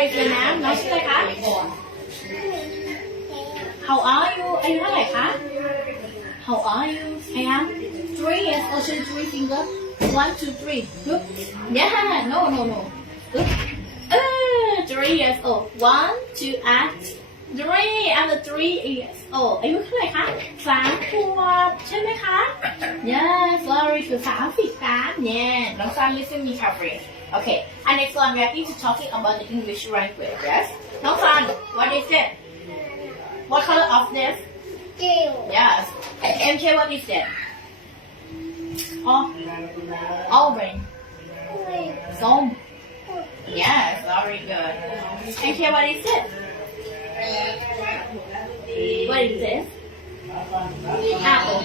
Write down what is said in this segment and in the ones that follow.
is your name น้องชื่ออะไรคะ How are you อายุเท่าไหร่คะ How are you I am three years old ชื่อ three finger one two three good yeah no no no good เออ three years old one two and three I'm the three years old อายุเท่าไหร่คะสามขวบใช่ไหมคะ yeah sorry คือสามสิบสาม yeah น้องซัน listen me carefully okay and next one we are going to talking about the English language yes น้องซัน what is it what color of this yes MK what is it oh orange ส้ม yes very good MK what is it what is this apple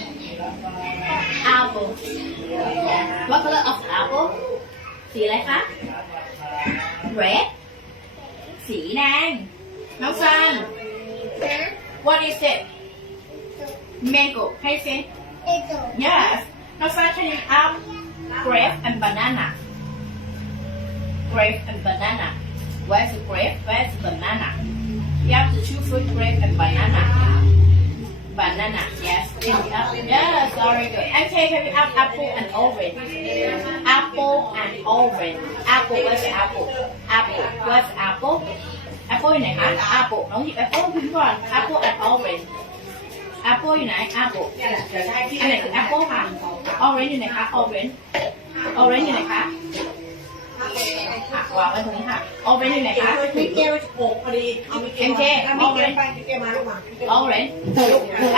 apple what color of the apple สีอะไรคะ red สีแดง น้องซัน what is it mango ให้สิ yes น้องซัน can you up grape and banana grape and banana where's the grape where's the banana you have to choose fruit grape and banana banana Yes very good okay can you up apple and orange apple and orange apple what's apple apple what's apple apple อยู่ไหนคะ apple น้องหยิบ apple ขึ้นก่อน apple and orange apple อยู่ไหน apple อันไหนคือ apple คะ orange อยู่ไหนคะ orange orange อยู่ไหนคะ อ่ะวางไว้ตรงนี้ค่ะ orange อยู่ไหนคะ พี่เก้ไปโขกพอดีเอาพี่เก้มา MK เอาพี่เก้ไปพี่เก้มาลูกมา orange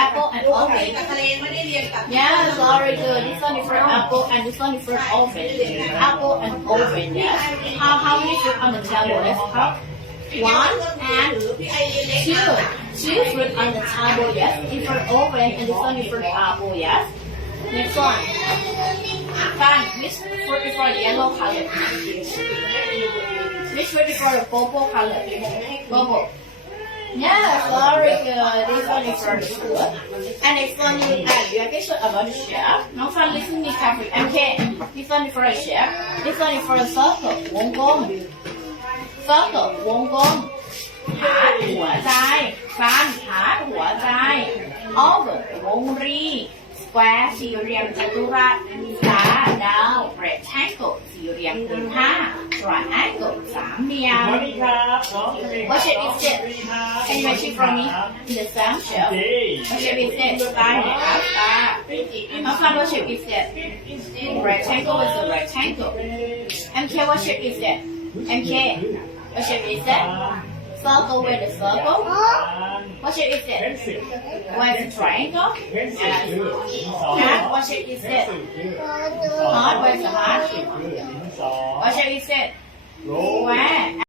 apple and ลูก orange กับทะเลไม่ได้เรียนกับ Yeah, sorry, good. This one is for apple and this one is for orange. Apple and orange, yes. How, how many fruit on the table? Let's count. One and พี่ไอเรียนเล็ก two. Two fruit on the table, yes. This for orange and this one is for apple, yes. Next one. Fine. Which fruit is for yellow color? Which fruit is for the purple color? Purple. Yeah, very good. This one is for the food. And next one you add, you are getting about the chef. Now for listen to me carefully. Okay, this one is for a chef. This one is for a circle. วงกลม circle วงกลมหาหัวใจฟันหาหัวใจ oval วงรี square สี่เหลี่ยมจัตุรัสสาดาว ม rectangle สี่เหลี่ยมผืนผ้า triangle สามเหลี่ย ส ม วัสดีครับน้องทะเล What shape is it? Can you mention from me in the sound shelf? เย้ What shape is it? Star ไหนคะ Star น้องฟัง What shape is it? Rectangle is a rectangle. MK What shape is it? MK What shape is it? Circle with a circle. What shape is it? Well, it's a triangle. Cat, what shape is it? Heart, where's the heart? What shape is it? Where?